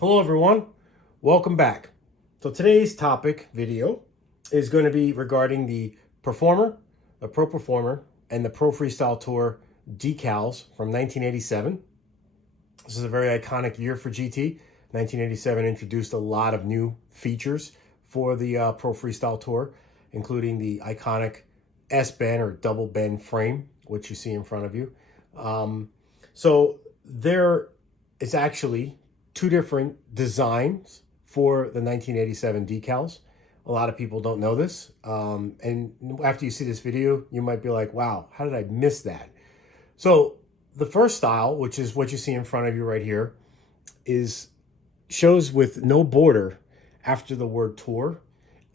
Hello everyone, welcome back. So today's topic video is going to be regarding the Performer, the Pro Performer, and the Pro Freestyle Tour decals from 1987. This is a very iconic year for GT. 1987 introduced a lot of new features for the Pro Freestyle Tour, including the iconic S-bend or double bend frame, which you see in front of you. So there is actually two different designs for the 1987 decals. A lot of people don't know this. And after you see this video, you might be like, wow, how did I miss that? So the first style, which is what you see in front of you right here, shows with no border after the word tour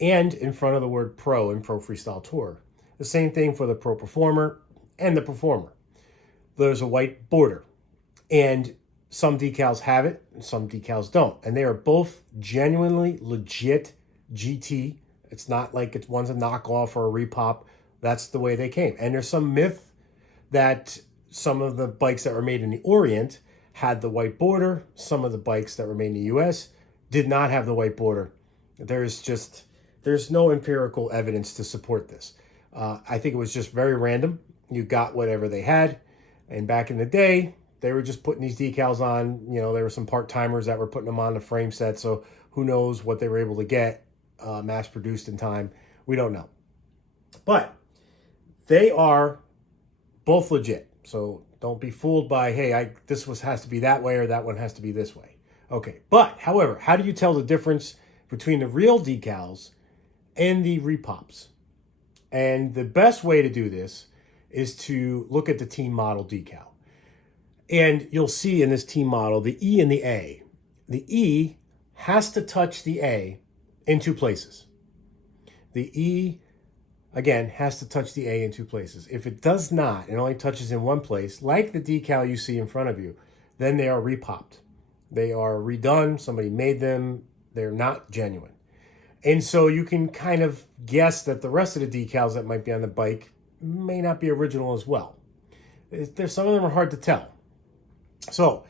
and in front of the word pro in Pro Freestyle Tour. The same thing for the Pro Performer and the Performer. There's a white border, and some decals have it and some decals don't. And they are both genuinely legit GT. It's not like one's a knockoff or a repop. That's the way they came. And there's some myth that some of the bikes that were made in the Orient had the white border. Some of the bikes that were made in the US did not have the white border. There's no empirical evidence to support this. I think it was just very random. You got whatever they had. And back in the day, they were just putting these decals on. You know, there were some part-timers that were putting them on the frame set. So who knows what they were able to get mass produced in time. We don't know. But they are both legit. So don't be fooled by, hey, this has to be that way or that one has to be this way. Okay. But however, how do you tell the difference between the real decals and the repops? And the best way to do this is to look at the team model decal. And you'll see in this team model, the E and the A. The E has to touch the A in two places. The E, again, has to touch the A in two places. If it does not, it only touches in one place, like the decal you see in front of you, then they are repopped. They are redone. Somebody made them. They're not genuine. And so you can kind of guess that the rest of the decals that might be on the bike may not be original as well. Some of them are hard to tell. So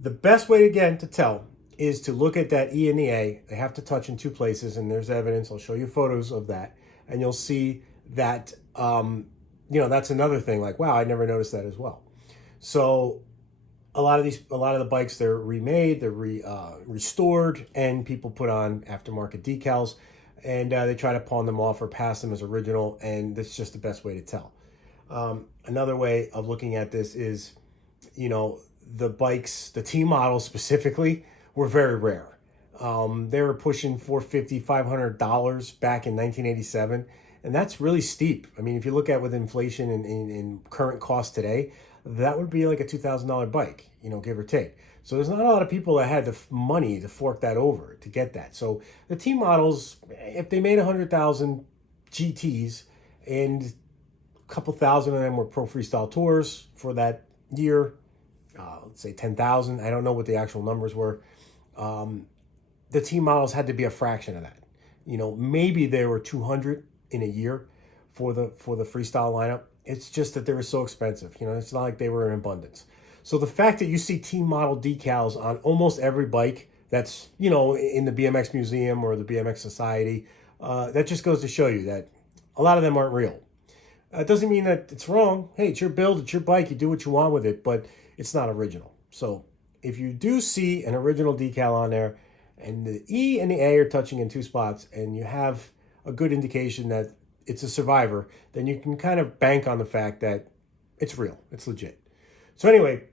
the best way, again, to tell is to look at that E and the A. They have to touch in two places, and there's evidence. I'll show you photos of that, and you'll see that, that's another thing. Like, wow, I never noticed that as well. So a lot of the bikes, they're remade, they're restored, and people put on aftermarket decals, and they try to pawn them off or pass them as original, and that's just the best way to tell. Another way of looking at this is, the bikes, the T models specifically, were very rare. They were pushing $450, $500 back in 1987, and that's really steep. I mean, if you look at with inflation and current cost today, that would be like a $2,000 bike, give or take. So there's not a lot of people that had the money to fork that over to get that. So the T models, if they made 100,000 GTs and a couple thousand of them were Pro Freestyle Tours for that year, let's say 10,000. I don't know what the actual numbers were. The T models had to be a fraction of that. Maybe there were 200 in a year for the freestyle lineup. It's just that they were so expensive. It's not like they were in abundance. So the fact that you see T model decals on almost every bike that's, in the BMX Museum or the BMX Society, that just goes to show you that a lot of them aren't real. It doesn't mean that it's wrong. Hey, it's your build, it's your bike, you do what you want with it, but it's not original. So if you do see an original decal on there and the E and the A are touching in two spots and you have a good indication that it's a survivor, then you can kind of bank on the fact that it's real, it's legit. So anyway,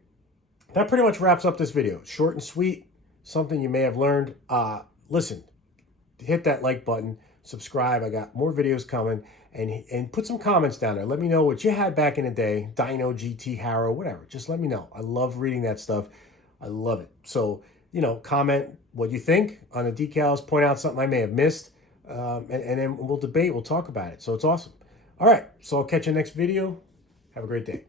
that pretty much wraps up this video. Short and sweet, something you may have learned. Listen, hit that like button, subscribe. I got more videos coming, and put some comments down there. Let me know what you had back in the day, Dyno, GT, Harrow, whatever. Just let me know. I love reading that stuff. I love it. So, comment what you think on the decals, point out something I may have missed, and then we'll debate, we'll talk about it. So it's awesome. All right, so I'll catch you next video. Have a great day.